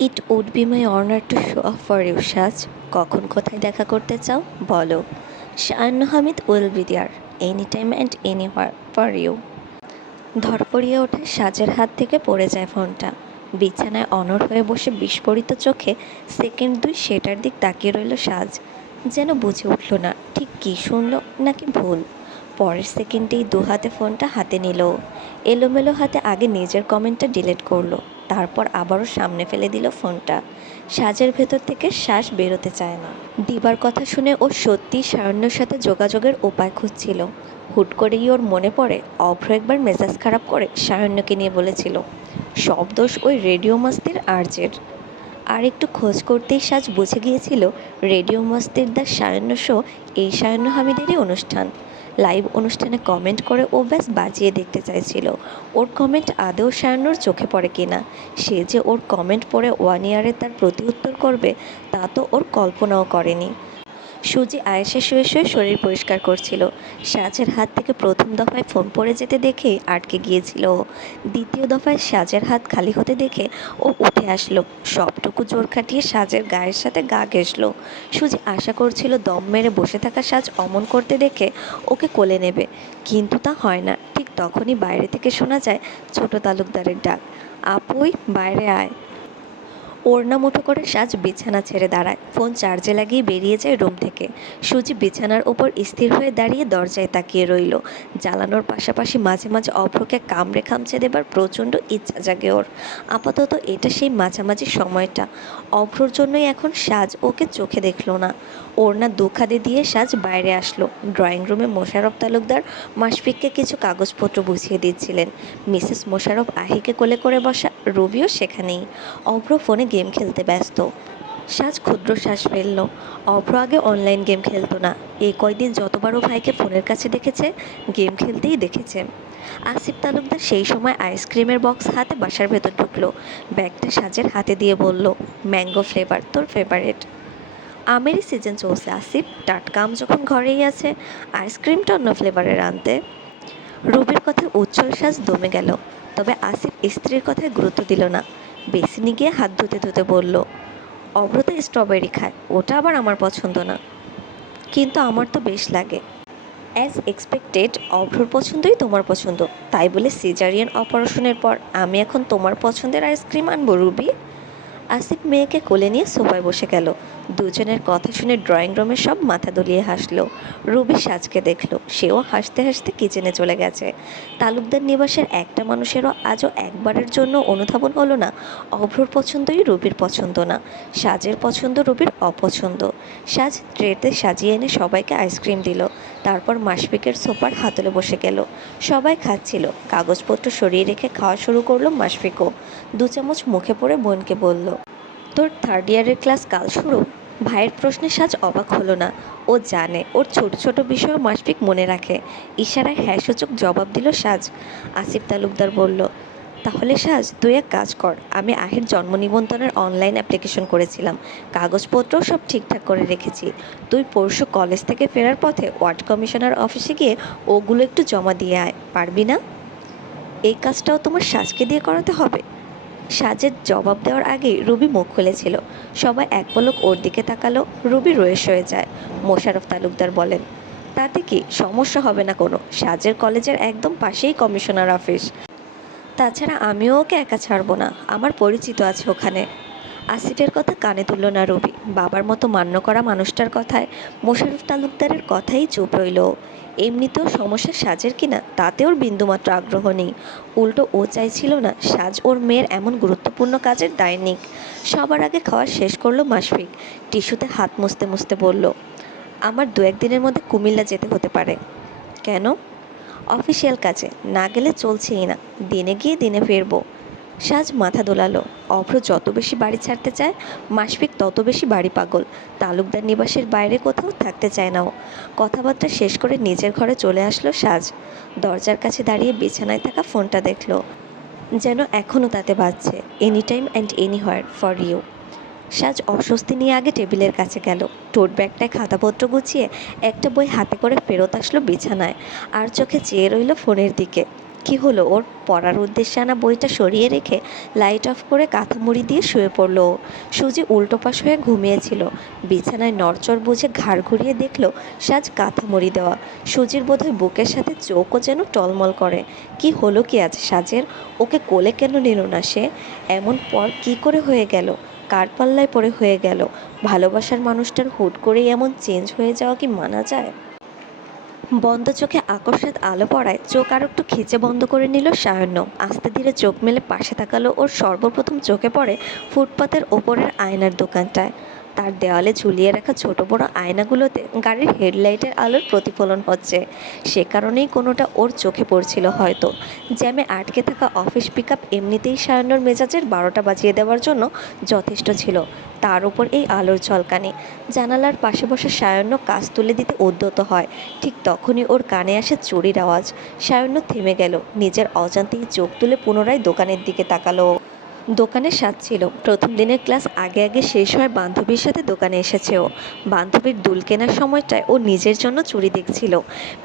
It would be my honour to show off for you Saaj. কখন কোথায় দেখা করতে চাও বলো। Shayan Hamid will be there any time and anywhere for you. ধরপড়িয়ে ওঠে সাজের হাত থেকে পড়ে যায় ফোনটা। বিছানায় অনড় হয়ে বসে বিস্ফোরিত চোখে সেকেন্ড দুই সেটার দিক তাকিয়ে রইল সাজ। যেন বুঝে উঠল না ঠিক কী শুনল নাকি ভুল। পরের সেকেন্ডেই দু হাতে ফোনটা হাতে নিল। এলোমেলো হাতে আগে নিজের কমেন্টটা ডিলিট করলো, তারপর আবারও সামনে ফেলে দিল ফোনটা। সাজের ভেতর থেকে শ্বাস বেরোতে চায় না। দিবার কথা শুনে ও সত্যিই সায়ন্যর সাথে যোগাযোগের উপায় খুঁজছিল। হুট করেই ওর মনে পড়ে অভ্র একবার মেজাজ খারাপ করে সায়ন্যকে নিয়ে বলেছিল সব দোষ ওই রেডিও মাস্তির আর্জের। আর একটু খোঁজ করতেই সাজ বুঝে গিয়েছিল রেডিও মাস্তির দ্য সায়ন্য শো এই সায়ন্য হামিদেরই অনুষ্ঠান। লাইভ অনুষ্ঠানে কমেন্ট করে ও ব্যাস বাজিয়ে দেখতে চাইছিল ওর কমেন্ট আদৌ সায়ন্যর চোখে পড়ে কিনা। সে যে ওর কমেন্ট পড়ে 1 ইয়ারে তার প্রতি উত্তর করবে তা তো ওর কল্পনাও করেনি। সুজি আয়েশা শুয়ে শুয়ে শরীর পরিষ্কার করছিল। সাজের হাত থেকে প্রথম দফায় ফোন পড়ে যেতে দেখে আটকে গিয়েছিল ও। দ্বিতীয় দফায় সাজের হাত খালি হতে দেখে ও উঠে আসলো। সবটুকু জোর খাটিয়ে সাজের গায়ের সাথে গা ঘেঁষল। সুজি আশা করছিল দম মেরে বসে থাকা সাজ অমন করতে দেখে ওকে কোলে নেবে, কিন্তু তা হয় না। ঠিক তখনই বাইরে থেকে শোনা যায় ছোট তালুকদারের ডাক, আপুই বাইরে আয়। ওড়না মুঠো করে সাজ বিছানা ছেড়ে দাঁড়ায়, ফোন চার্জে লাগিয়ে বেরিয়ে যায় রুম থেকে। সুজি বিছানার ওপর স্থির হয়ে দাঁড়িয়ে দরজায় তাকিয়ে রইল। জ্বালানোর পাশাপাশি মাঝে মাঝে অভ্রকে কামড়ে খামচে দেবার প্রচণ্ড ইচ্ছা জাগে ওর। আপাতত এটা সেই মাঝামাঝি সময়টা। অভ্রর জন্যই এখন সাজ ওকে চোখে দেখল না। ওড়না দুখাদে দিয়ে সাজ বাইরে আসলো। ড্রয়িং রুমে মোশাররফ তালুকদার মাশফিককে কিছু কাগজপত্র বুঝিয়ে দিচ্ছিলেন। মিসেস মোশাররফ আহিকে কোলে করে বসা, রবিও সেখানেই। অভ্র ফোনে গেম খেলতে ব্যস্ত। সাজ ক্ষুদ্র শ্বাস ফেলল। অভ্র আগে অনলাইন গেম খেলতো না। এই কয়দিন যতবারও ভাইকে ফোনের কাছে দেখেছে গেম খেলতেই দেখেছে। আসিফ তালুকদার সেই সময় আইসক্রিমের বক্স হাতে বাসার ভেতর ঢুকলো। ব্যাগটা সাজের হাতে দিয়ে বলল, ম্যাঙ্গো ফ্লেভার তোর ফেভারিট। আমেরই সিজন চলছে আসিফ, টাটকা আম যখন ঘরেই আছে আইসক্রিমটা অন্য ফ্লেভারের আনতে। রবির কথায় উচ্ছ্বল সাজ দমে গেল, তবে আসিফ স্ত্রীর কথায় গুরুত্ব দিল না। বেসিনে গিয়ে হাত ধুতে ধুতে বলল, অব্রত স্ট্রবেরি খায়, ওটা আবার আমার পছন্দ না। কিন্তু আমার তো বেশ লাগে। অ্যাজ এক্সপেক্টেড অভ্রর পছন্দই তোমার পছন্দ, তাই বলে সিজারিয়ান অপারেশনের পর আমি এখন তোমার পছন্দের আইসক্রিম আনবো রুবি? আসিফ মেয়েকে কোলে নিয়ে সোফায় বসে গেল। দুজনের কথা শুনে ড্রয়িং রুমে সব মাথা দুলিয়ে হাসলো। রুবি সাজকে দেখলো, সেও হাসতে হাসতে কিচেনে চলে গেছে। তালুকদার নিবাসের একটা মানুষেরও আজও একবারের জন্য অনুধাবন হলো না অভ্রর পছন্দই রুবির পছন্দ না, সাজের পছন্দ রুবির অপছন্দ। সাজ ট্রেতে সাজিয়ে এনে সবাইকে আইসক্রিম দিল, তারপর মাশফিকের সোফার হাতলে বসে গেল। সবাই খাচ্ছিল, কাগজপত্র সরিয়ে রেখে খাওয়া শুরু করলো মাশফিকও। 2 চামচ মুখে পড়ে বোনকে বলল, তোর 3rd ইয়ারের ক্লাস কাল শুরু? ভাইয়ের প্রশ্নে সাজ অবাক হলো না। ও জানে ওর ছোট ছোট বিষয়ও মাশফিক মনে রাখে। ইশারায় হ্যাঁসূচক জবাব দিল সাজ। আসিফ তালুকদার বলল, তাহলে সাজ তুই এক কাজ কর, আমি আহির জন্ম নিবন্ধনের অনলাইন অ্যাপ্লিকেশন করেছিলাম, কাগজপত্রও সব ঠিকঠাক করে রেখেছি। তুই পরশু কলেজ থেকে ফেরার পথে ওয়ার্ড কমিশনার অফিসে গিয়ে ওগুলো একটু জমা দিয়ে আয়, পারবি না? এই কাজটাও তোমার সাজকে দিয়ে করাতে হবে? সাজের জবাব দেওয়ার আগেই রুবি মুখ খুলেছিল। সবাই এক পলক ওর দিকে তাকালো। রুবি রয়েস হয়ে যায়। মোশাররফ তালুকদার বলেন, তাতে কি সমস্যা হবে না কোনো, সাজের কলেজের একদম পাশেই কমিশনার অফিস। তাছাড়া আমিও ওকে একা ছাড়বো না, আমার পরিচিত আছে ওখানে। আসিফের কথা কানে তুলল না রুবি। বাবার মতো মান্য করা মানুষটার কথায় মোশাররফ তালুকদারের কথাই চুপ রইল। এমনিতেও সমস্যা সাজের কিনা তাতে ওর বিন্দুমাত্র আগ্রহ নেই। উল্টো ও চাইছিল না সাজ ওর মেয়ের এমন গুরুত্বপূর্ণ কাজের দায় নিক। সবার আগে খাওয়া শেষ করলো মাশফিক। টিস্যুতে হাত মুছতে মুছতে বলল, আমার 2-1 দিনের মধ্যে কুমিল্লা যেতে হতে পারে। কেন? অফিসিয়াল কাজে, না গেলে চলছেই না, দিনে গিয়ে দিনে ফিরবো। সাজ মাথা দোলালো। অভ্র যত বেশি বাড়ি ছাড়তে চায় মাশফিক তত বেশি বাড়ি পাগল। তালুকদার নিবাসের বাইরে কোথাও থাকতে চায় না ও। কথাবার্তা শেষ করে নিজের ঘরে চলে আসলো সাজ। দরজার কাছে দাঁড়িয়ে বিছানায় থাকা ফোনটা দেখলো, যেন এখনও তাতে বাজছে, any time and anywhere for you. সাজ অস্বস্তি নিয়ে আগে টেবিলের কাছে গেল। টোট ব্যাগটায় খাতাপত্র গুছিয়ে একটা বই হাতে করে ফেরত আসলো বিছানায়। আর চোখে চেয়ে রইল ফোনের দিকে। কি হলো ওর? পড়ার উদ্দেশ্যে আনা বইটা সরিয়ে রেখে লাইট অফ করে কাঁথা মুড়ি দিয়ে শুয়ে পড়ল ও। সুজি উল্টো পাশ হয়ে ঘুমিয়েছিল। বিছানায় নড়চড় বুঝে ঘাড় ঘুরিয়ে দেখল সাজ কাঁথা মুড়ি দেওয়া। সুজির বোধহয় বুকের সাথে চোখও যেন টলমল করে। কি হলো কি আজ সাজের? ওকে কোলে কেন নিল না সে? এমন পর কি করে হয়ে গেল? কার পাল্লায় পড়ে হয়ে গেল? ভালোবাসার মানুষটার হুট করেই এমন চেঞ্জ হয়ে যাওয়া কি মানা যায়? বন্ধ চোখে আকস্মাৎ আলো পড়ায় চোখ আর একটু খিচে বন্ধ করে নিল সায়ন্য। আস্তে ধীরে চোখ মেলে পাশে তাকালো। ওর সর্বপ্রথম চোখে পড়ে ফুটপাতের ওপরের আয়নার দোকানটায়। তার দেওয়ালে ঝুলিয়ে রাখা ছোট বড় আয়নাগুলোতে গাড়ির হেডলাইটের আলোর প্রতিফলন হচ্ছে। সে কারণেই কোনোটা ওর চোখে পড়ছিল হয়তো। জ্যামে আটকে থাকা অফিস পিক আপ এমনিতেই সায়ন্যর মেজাজের 12টা বাজিয়ে দেওয়ার জন্য যথেষ্ট ছিল। তার উপর এই আলোর ঝলকানি। জানালার পাশে বসে সায়ন্য কাজ তুলে দিতে উদ্যত হয়। ঠিক তখনই ওর কানে আসে চুরির আওয়াজ। সায়ন্য থেমে গেল। নিজের অজান্তেই চোখ তুলে পুনরায় দোকানের দিকে তাকালো। দোকানে সাজছিল। প্রথম দিনের ক্লাস আগে আগে শেষ হয় বান্ধবীর সাথে দোকানে এসেছে ও। বান্ধবীর দুল কেনার সময়টায় ও নিজের জন্য চুড়ি দেখছিল।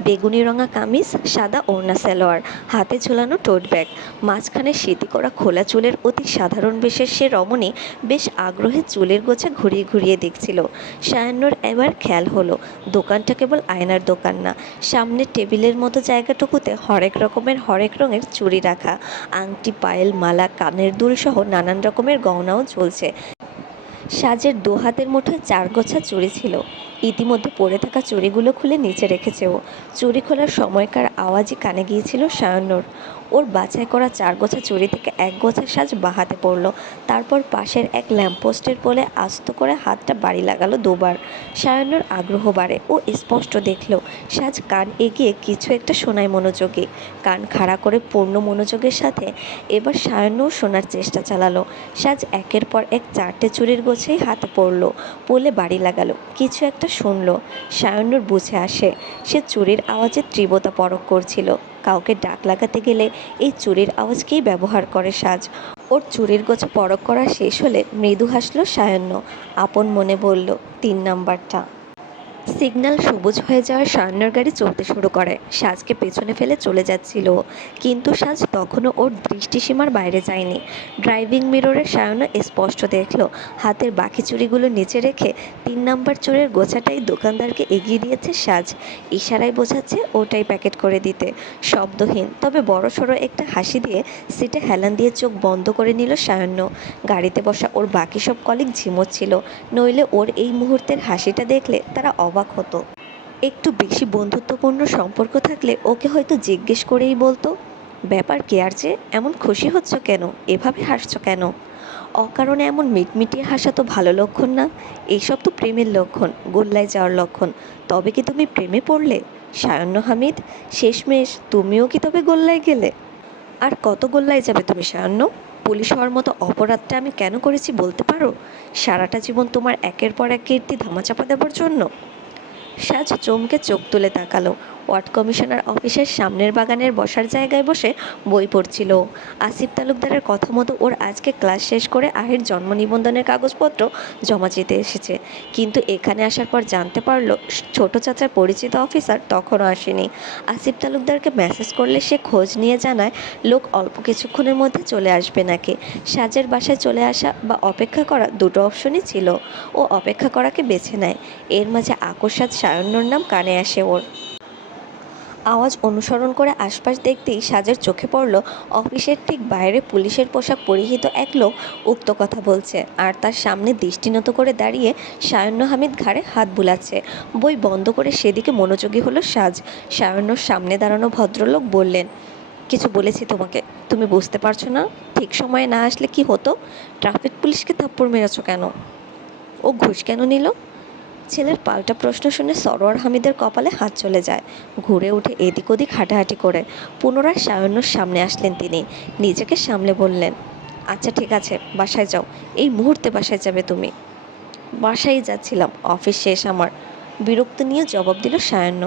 বেগুনি রঙা কামিজ, সাদা ওড়না সালোয়ার, হাতে ঝোলানো টোট ব্যাগ, মাঝখানে সিঁথি করা খোলা চুলের অতি সাধারণ বেশের সে রমণী বেশ আগ্রহে চুলের গোছা ঘুরিয়ে ঘুরিয়ে দেখছিল। সায়ান্নর এবার খেয়াল হলো দোকানটা কেবল আয়নার দোকান না, সামনের টেবিলের মতো জায়গাটুকুতে হরেক রকমের হরেক রঙের চুড়ি রাখা। আংটি, পায়েল, মালা, কানের দুল সহ নানান রকমের গয়নাও ঝুলছে। সাজের দু হাতের মুঠোয় 4 গোছা চুড়ি ছিল। ইতিমধ্যে পড়ে থাকা চুড়িগুলো খুলে নিচে রেখেছে ও। চুড়ি খোলার সময়কার আওয়াজই কানে গিয়েছিল সায়ন্নর। ওর বাছাই করা 4 গোছা চুড়ি থেকে 1 গোছা সাজ বাঁ হাতে পড়ল। তারপর পাশের এক ল্যাম্পপোস্টের পোলে আস্ত করে হাতটা বাড়ি লাগালো দুবার। সায়ন্নর আগ্রহ বাড়ে। ও স্পষ্ট দেখল সাজ কান এগিয়ে কিছু একটা শোনায় মনোযোগী। কান খাড়া করে পূর্ণ মনোযোগের সাথে এবার সায়ন্নও শোনার চেষ্টা চালালো। সাজ একের পর এক 4টে চুড়ির গোছেই হাতে পড়ল, পোলে বাড়ি লাগালো, কিছু একটা শুনল। সায়ন্নর বুঝে আসে সে চুড়ির আওয়াজে তীব্রতা পরখ করছিল। কাউকে ডাক লাগাতে গেলে এই চুড়ির আওয়াজকেই ব্যবহার করে সাজ। ওর চুড়ির গোছা পরখ করা শেষ হলে মৃদু হাসল সায়ন্য। আপন মনে বলল, 3 নাম্বারটা। সিগন্যাল সবুজ হয়ে যাওয়ায় সায়ন্যর গাড়ি চলতে শুরু করে। সাজকে পেছনে ফেলে চলে যাচ্ছিল ও। কিন্তু সাজ তখনও ওর দৃষ্টিসীমার বাইরে যায়নি। ড্রাইভিং মিররে সায়ন্য স্পষ্ট দেখল হাতের বাকি চুড়িগুলো নিচে রেখে 3 নাম্বার চুড়ির গোছাটাই দোকানদারকে এগিয়ে দিয়েছে সাজ। ইশারায় বোঝাচ্ছে ওটাই প্যাকেট করে দিতে। শব্দহীন তবে বড়সড় একটা হাসি দিয়ে সিটে হেলান দিয়ে চোখ বন্ধ করে নিল সায়ন্য। গাড়িতে বসা ওর বাকি সব কলিগ ঝিমোচ্ছিল, নইলে ওর এই মুহূর্তের হাসিটা দেখলে তারা অবাক হতো। একটু বেশি বন্ধুত্বপূর্ণ সম্পর্ক থাকলে ওকে হয়তো জিজ্ঞেস করেই বলতো, ব্যাপার কি আর যে এমন খুশি হচ্ছ কেন, এভাবে হাসছো কেন? অকারণে এমন মিটমিটিয়ে হাসা তো ভালো লক্ষণ না। এইসব তো প্রেমের লক্ষণ, গোল্লায় যাওয়ার লক্ষণ। তবে কি তুমি প্রেমে পড়লে সায়ন্য হামিদ? শেষমেশ তুমিও কি তবে গোল্লায় গেলে? আর কত গোল্লায় যাবে তুমি সায়ন্য? পুলিশ হওয়ার মতো অপরাধটা আমি কেন করেছি বলতে পারো? সারাটা জীবন তোমার একের পর এক কীর্তি ধামাচাপা দেওয়ার জন্য? সাজ চমকে চোখ তুলে তাকালো। ওয়ার্ড কমিশনার অফিসের সামনের বাগানের বসার জায়গায় বসে বই পড়ছিল। আসিফ তালুকদারের কথা মতো ওর আজকে ক্লাস শেষ করে আহির জন্ম নিবন্ধনের কাগজপত্র জমা দিতে এসেছে। কিন্তু এখানে আসার পর জানতে পারলো ছোট চাচার পরিচিত অফিসার তখনও আসেনি। আসিফ তালুকদারকে মেসেজ করলে সে খোঁজ নিয়ে জানায় লোক অল্প কিছুক্ষণের মধ্যে চলে আসবে নাকি। সাজের বাসায় চলে আসা বা অপেক্ষা করা দুটো অপশনই ছিল। ও অপেক্ষা করাকে বেছে নেয়। এর মাঝে আকস্মাৎ সায়ন্যর নাম কানে আসে ওর। আওয়াজ অনুসরণ করে আশপাশ দেখতেই সাজের চোখে পড়ল অফিসের ঠিক বাইরে পুলিশের পোশাক পরিহিত এক লোক উক্ত কথা বলছে। আর তার সামনে দৃষ্টিনত করে দাঁড়িয়ে সায়ন্য হামিদ ঘাড়ে হাত বুলাচ্ছে। বই বন্ধ করে সেদিকে মনোযোগী হলো সাজ। সায়ন্যর সামনে দাঁড়ানো ভদ্রলোক বললেন, কিছু বলেছি তোমাকে, তুমি বুঝতে পারছো না? ঠিক সময়ে না আসলে কি হতো? ট্রাফিক পুলিশকে থাপ্পড় মেরেছো কেন? ও ঘুষ কেন নিল? ছেলের পাল্টা প্রশ্ন শুনে সরোয়ার হামিদের কপালে হাত চলে যায়। ঘুরে উঠে এদিক ওদিক হাঁটাহাঁটি করে পুনরায় সায়ন্যর সামনে আসলেন তিনি। নিজেকে সামলে বললেন, আচ্ছা ঠিক আছে, বাসায় যাও। এই মুহূর্তে বাসায় যাবে তুমি? বাসায় যাচ্ছিলাম, অফিস শেষ আমার। বিরক্ত নিয়ে জবাব দিল সায়ন্য।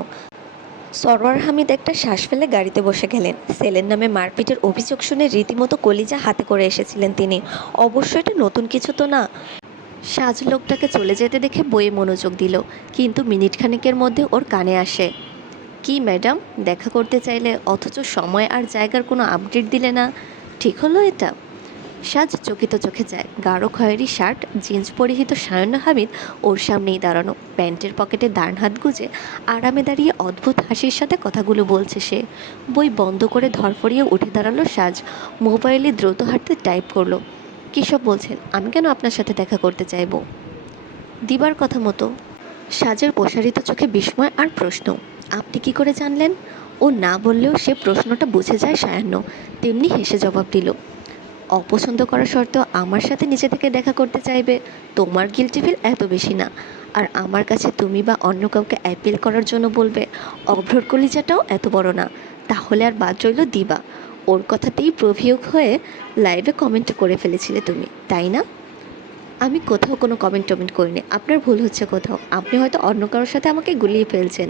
সরোয়ার হামিদ একটা শ্বাস ফেলে গাড়িতে বসে গেলেন। ছেলের নামে মারপিটের অভিযোগ শুনে রীতিমতো কলিজা হাতে করে এসেছিলেন তিনি। অবশ্য এটা নতুন কিছু তো না। সাজ লোকটাকে চলে যেতে দেখে বইয়ে মনোযোগ দিল। কিন্তু মিনিট খানেকের মধ্যে ওর কানে আসে, কি ম্যাডাম, দেখা করতে চাইলে অথচ সময় আর জায়গার কোনো আপডেট দিলে না, ঠিক হলো এটা? সাজ চকিত চোখে যায়। গাঢ় খয়েরি শার্ট, জিন্স পরিহিত সায়ন্য হামিদ ওর সামনেই দাঁড়ানো, প্যান্টের পকেটে ডান হাত গুজে আরামে দাঁড়িয়ে অদ্ভুত হাসির সাথে কথাগুলো বলছে সে। বই বন্ধ করে ধরফড়িয়ে উঠে দাঁড়ালো সাজ, মোবাইলে দ্রুত হাঁটতে টাইপ করলো। কী সব বলছেন? আমি কেন আপনার সাথে দেখা করতে চাইবো? দিবার কথা মতো। সাজের প্রসারিত চোখে বিস্ময় আর প্রশ্ন। আপনি কি করে জানলেন? ও না বললেও সে প্রশ্নটা বুঝে যায় সায়ান্ন, তেমনি হেসে জবাব দিল। অপছন্দ করা সত্ত্বেও আমার সাথে নিজে থেকে দেখা করতে চাইবে, তোমার গিল্টি ফিল এত বেশি না। আর আমার কাছে তুমি বা অন্য কাউকে অ্যাপিল করার জন্য বলবে, অভ্রর কলিজাটাও এত বড় না। তাহলে আর বাদ রইল দিবা। ওর কথাতেই প্রভিয়োগ হয়ে লাইভে কমেন্ট করে ফেলেছিলে তুমি, তাই না? আমি কোথাও কোনো কমেন্ট করিনি, আপনার ভুল হচ্ছে কোথাও। আপনি হয়তো অন্য কারোর সাথে আমাকে গুলিয়ে ফেলছেন।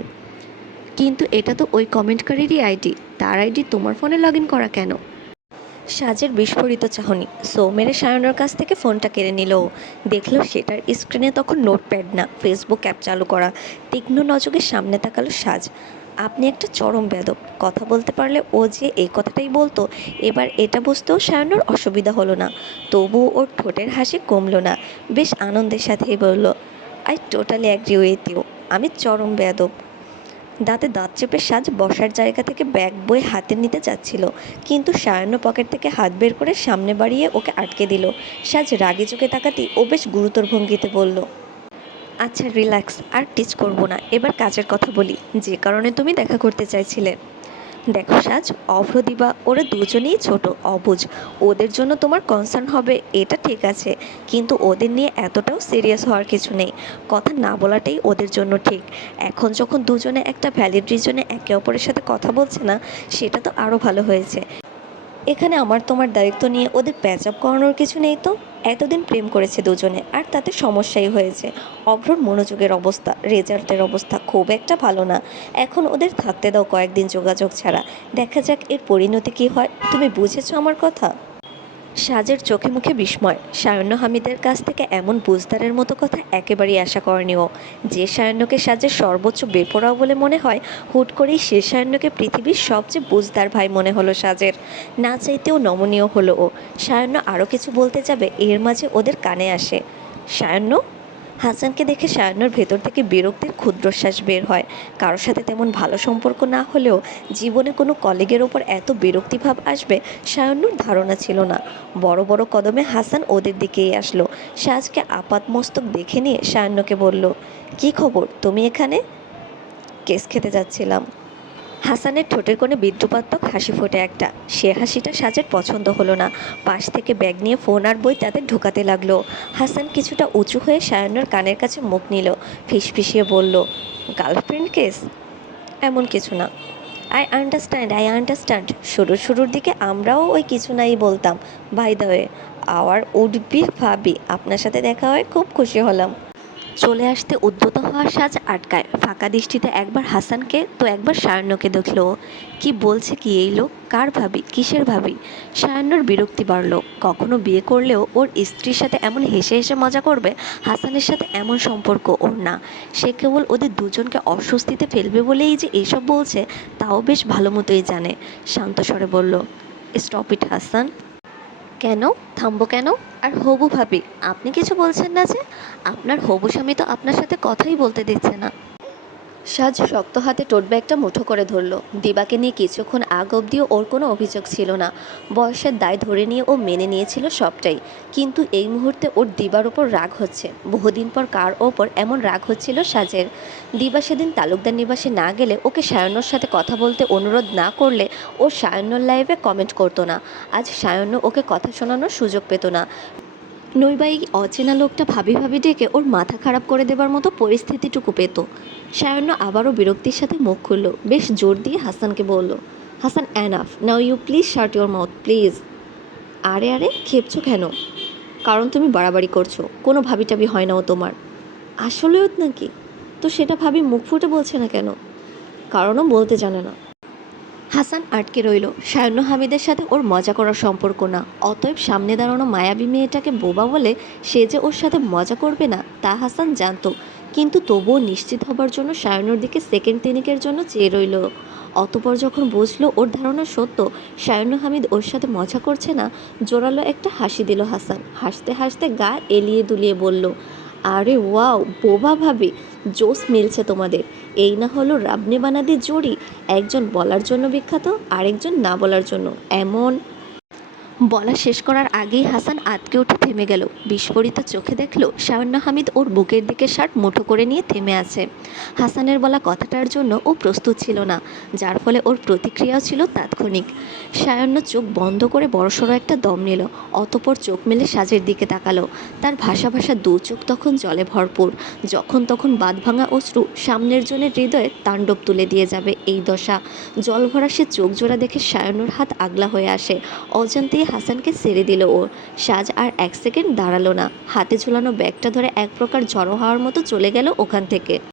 কিন্তু এটা তো ওই কমেন্টকারীরই আইডি, তার আইডি তোমার ফোনে লগ ইন করা কেন? সাজের বিস্ফোরিত চাহনি সো মেরে সায়নের কাছ থেকে ফোনটা কেড়ে নিল। দেখলো সেটার স্ক্রিনে তখন নোটপ্যাড না, ফেসবুক অ্যাপ চালু করা। তীক্ষ্ণ নজরের সামনে তাকালো সাজ। আপনি একটা চরম বেয়াদব। কথা বলতে পারলে ও যে এই কথাটাই বলতো, এবার এটা বুঝতেও সায়নের অসুবিধা হলো না। তবুও ওর ঠোঁটের হাসি কমলো না, বেশ আনন্দের সাথেই বলল, I totally agree with you. আমি চরম বেয়াদব। দাঁতে দাঁত চেপে সাজ বসার জায়গা থেকে ব্যাগ বই হাতে নিতে যাচ্ছিল, কিন্তু সায়ান্ন পকেট থেকে হাত বের করে সামনে বাড়িয়ে ওকে আটকে দিল। সাজ রাগে চোখে তাকাতেই ও বেশ গুরুতর ভঙ্গিতে বলল, আচ্ছা রিল্যাক্স, আর টিচ করবো না, এবার কাজের কথা বলি, যে কারণে তুমি দেখা করতে চাইছিলে। দেখো সাজ, অভ্র দিবা ওরা দুজনেই ছোট, অবুঝ। ওদের জন্য তোমার কনসার্ন হবে এটা ঠিক আছে, কিন্তু ওদের নিয়ে এতটাও সিরিয়াস হওয়ার কিছু নেই। কথা না বলাটাই ওদের জন্য ঠিক। এখন যখন দুজনে একটা ভ্যালিড রিজনে একে অপরের সাথে কথা বলছে না, সেটা তো আরও ভালো হয়েছে। এখানে আমার তোমার দায়িত্ব নিয়ে ওদের প্যাচ আপ করানোর কিছু নেই তো। এতদিন প্রেম করেছে দুজনে, আর তাতে সমস্যাই হয়েছে। অভ্রর মনোযোগের অবস্থা, রেজাল্টের অবস্থা খুব একটা ভালো না। এখন ওদের থাকতে দাও কয়েকদিন যোগাযোগ ছাড়া, দেখা যাক এর পরিণতি কী হয়। তুমি বুঝেছো আমার কথা? সাজের চোখে মুখে বিস্ময়। সায়ন্য হামিদের কাছ থেকে এমন বুঝদারের মতো কথা একেবারেই আশা করেনি ও। যে সায়ন্যকে সাজের সর্বোচ্চ বেপরোয়া বলে মনে হয়, হুট করেই সে সায়ন্যকে পৃথিবীর সবচেয়ে বুঝদার ভাই মনে হলো সাজের। না চাইতেও নমনীয় হলো ও। সায়ন্য আরও কিছু বলতে যাবে, এর মাঝে ওদের কানে আসে, সায়ন্য। হাসানকে দেখে সায়ান্নর ভেতর থেকে বিরক্তির ক্ষুদ্রশ্বাস বের হয়। কারোর সাথে তেমন ভালো সম্পর্ক না হলেও জীবনে কোনো কলিগের ওপর এত বিরক্তিভাব আসবে সায়ান্নর ধারণা ছিল না। বড় বড় কদমে হাসান ওদের দিকেই আসলো। সাজকে আপাতমস্তক দেখে নিয়ে সায়ান্নকে বলল, কী খবর, তুমি এখানে? কেস খেতে যাচ্ছিলাম। হাসানের ঠোঁটের কোণে বিদ্রুপাত্মক হাসি ফোটে একটা। সে হাসিটা সাজের পছন্দ হলো না। পাশ থেকে ব্যাগ নিয়ে ফোন আর বই তাদের ঢোকাতে লাগলো। হাসান কিছুটা উঁচু হয়ে সায়ন্নর কানের কাছে মুখ নিল, ফিসফিসিয়ে বলল, গার্লফ্রেন্ড কেস? এমন কিছু না। I understand. শুরুর দিকে আমরাও ওই কিছু নাই বলতাম। By the way, our would be bhabhi, আপনার সাথে দেখা হয় খুব খুশি হলাম। চলে আসতে উদ্যত হওয়া সাজ আটকায়। ফাঁকা দৃষ্টিতে একবার হাসানকে তো একবার সায়ান্নকে দেখল। কি বলছে কি এই লোক? কার ভাবি, কিসের ভাবি? সায়ান্নর বিরক্তি বাড়ল। কখনো বিয়ে করলেও ওর স্ত্রীর সাথে এমন হেসে হেসে মজা করবে, হাসানের সাথে এমন সম্পর্ক ওর না। সে কেবল ওদের দুজনকে অস্বস্তিতে ফেলবে বলেই যে এসব বলছে, তাও বেশ ভালো মতোই জানে। শান্ত স্বরে বলল, স্টপ ইট হাসান। কেন? থামবো কেন? আর হবু ভাবি, আপনি কিছু বলছেন না যে? আপনার হবু স্বামী তো আপনার সাথে কথাই বলতে দিচ্ছে না। সাজ শক্ত হাতে টোট ব্যাগটা মুঠো করে ধরল। দিবাকে নিয়ে কিছুক্ষণ আগ অবধিও ওর কোনো অভিযোগ ছিল না। বয়সের দায় ধরে নিয়ে ও মেনে নিয়েছিল সবটাই। কিন্তু এই মুহূর্তে ওর দিবার ওপর রাগ হচ্ছে। বহুদিন পর কার ওপর এমন রাগ হচ্ছিল সাজের। দিবা সেদিন তালুকদার নিবাসে না গেলে, ওকে সায়ন্নর সাথে কথা বলতে অনুরোধ না করলে ও সায়ন্নর লাইভে কমেন্ট করতো না। আজ সায়ন্য ওকে কথা শোনানোর সুযোগ পেত না। নইবা এই অচেনা লোকটা ভাবি ভাবি ডেকে ওর মাথা খারাপ করে দেবার মতো পরিস্থিতিটুকু পেত। সায়ন্য আবারও বিরক্তির সাথে মুখ খুলল, বেশ জোর দিয়ে হাসানকে বলল, Hasan enough, now you please shut your mouth please. আরে আরে, খেপছো কেন? কারণ তুমি বাড়াবাড়ি করছো। কোনো ভাবি টাবি হয় না ও তোমার। আসলেও নাকি? তো সেটা ভাবি মুখ ফুটে বলছে না কেন? কারণও বলতে জানে না। হাসান আটকে রইল। সায়ন্য হামিদের সাথে ওর মজা করার সম্পর্ক না, অতএব সামনে দাঁড়ানো মায়াবী মেয়েটাকে বোবা বলে সে যে ওর সাথে মজা করবে না তা হাসান জানতো। কিন্তু তবুও নিশ্চিত হবার জন্য সায়নের দিকে সেকেন্ড তিনেকের জন্য চেয়ে রইল। অতপর যখন বুঝলো ওর ধারণা সত্য, সায়ন হামিদ ওর সাথে মজা করছে না, জোরালো একটা হাসি দিল হাসান। হাসতে হাসতে গা এলিয়ে দুলিয়ে বলল, আরে ওয়াও বোবা ভাবি, জোস মিলছে তোমাদের। এই না হলো রাবনে বানাদি জুড়ি, একজন বলার জন্য বিখ্যাত, আরেকজন না বলার জন্য। এমন বলা শেষ করার আগেই হাসান আঁতকে উঠে থেমে গেল। বিস্ফোরিত চোখে দেখল সায়ন্য হামিদ ওর বুকের দিকে শার্ট মুঠো করে নিয়ে থেমে আছে। হাসানের বলা কথাটার জন্য ও প্রস্তুত ছিল না, যার ফলে ওর প্রতিক্রিয়াও ছিল তাৎক্ষণিক। সায়ন্য চোখ বন্ধ করে বড়সড় একটা দম নিল, অতপর চোখ মেলে সাজের দিকে তাকালো। তার ভাষা ভাষা দু চোখ তখন জলে ভরপুর। যখন তখন বাঁধভাঙা অশ্রু সামনের জনের হৃদয়ে তাণ্ডব তুলে দিয়ে যাবে এই দশা। জল ভরা সে চোখ জোড়া দেখে সায়নুর হাত আগলা হয়ে আসে। অজান্তেই হাসানকে ছেড়ে দিল ও। সাজ আর এক সেকেন্ড দাঁড়ালো না, হাতে ঝুলানো ব্যাগটা ধরে এক প্রকার ঝড়ো হওয়ার মতো চলে গেল ওখান থেকে।